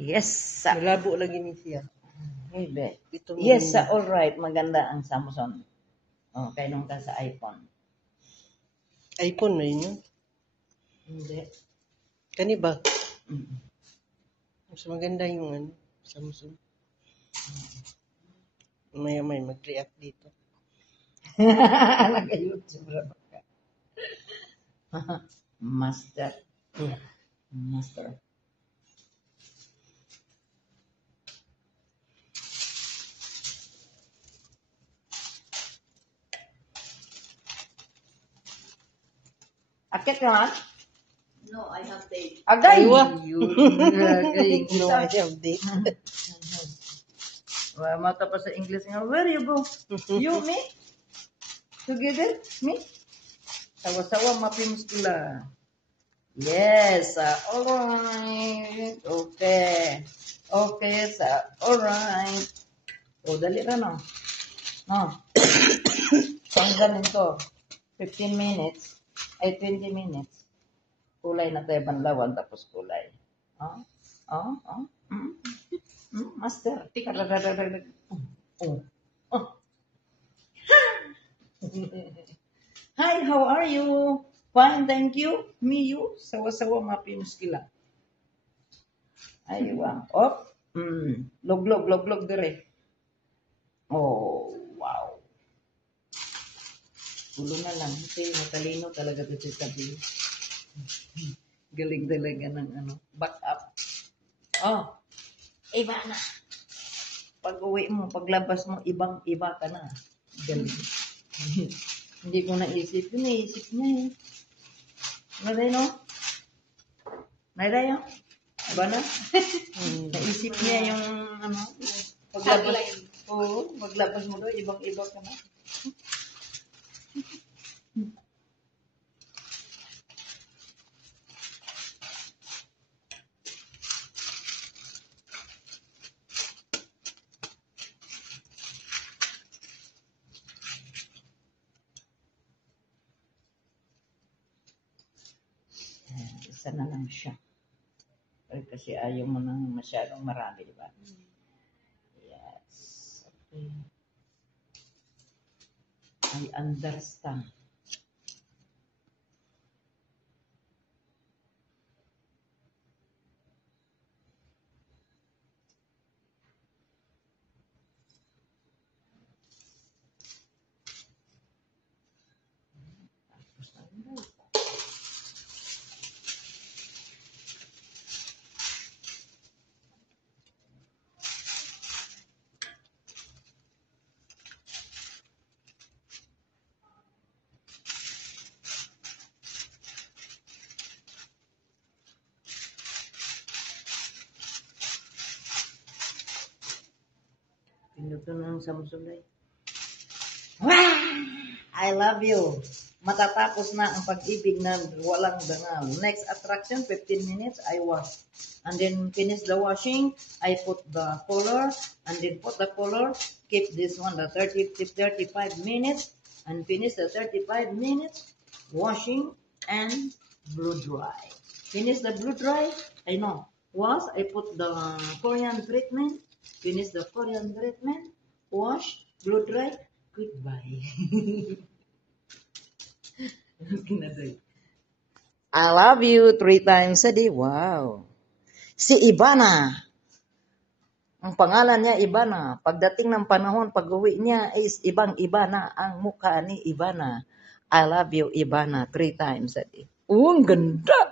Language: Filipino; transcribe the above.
Yes, sa. Malabo lagi ni siya. Hindi. Ito Yes, maganda. sa alright. Maganda ang Samsung. Oh, kaya nung ka sa iPhone. iPhone na yun. Hindi. Kani ba? Mm. Mas maganda yung Samsung. May mag-react dito. Nag-YouTube na ba ka? Master. Master. Akit ka man? No, I have date. Agay! Aywa. Agay. No, I have date. Wala mata pa sa English nga. Where you go? You, me? Together? Me? Sawa-sawa, mapimos kila. Yes, alright. Okay. Okay, alright. O, dali ka no. No. Panggaling to. 15 minutes. Ay, 20 minutes. Kulay na tayo banlawan, tapos kulay. Oh? Oh? Oh? Master. Oh. Oh. Hi, how are you? Fine, thank you. Me, you. Sawa-sawa, mapinos kila. Aywa. Op. Log, dire. Oh, wow. Ulo na lang. Kasi matalino talaga ito si Tabi. Galing talaga ng back up. Oh, iba na. Pag uwi mo, paglabas mo, ibang-iba ka na. Galing. Hindi ko naisip. Yun, naisip niya eh. Naday, no? Naday, no? Iba na? Naisip niya yung, paglabas. Oo, paglabas mo doon, ibang-iba ka na. Isa na lang siya. Kasi ayaw mo nang masyadong marami, di ba? Yes. Okay. I understand. Pinuto ng Samsung ay. I love you. Matatapos na ang pag-ibig na walang dangal. Next attraction, 15 minutes, I wash. And then finish the washing, I put the color, and then put the color, keep this one, the 35 minutes, and finish the 35 minutes, washing, and blow dry. Finish the blow dry, I know. Wash, I put the Korean treatment, finish the Korean treatment, wash, blow dry, goodbye. I love you 3 times a day. Wow. Si Ivana. Ang pangalan niya Ivana. Pagdating ng panahon, pag-uwi niya is ibang-iba na ang mukha ni Ivana. I love you Ivana 3 times a day. Ang ganda.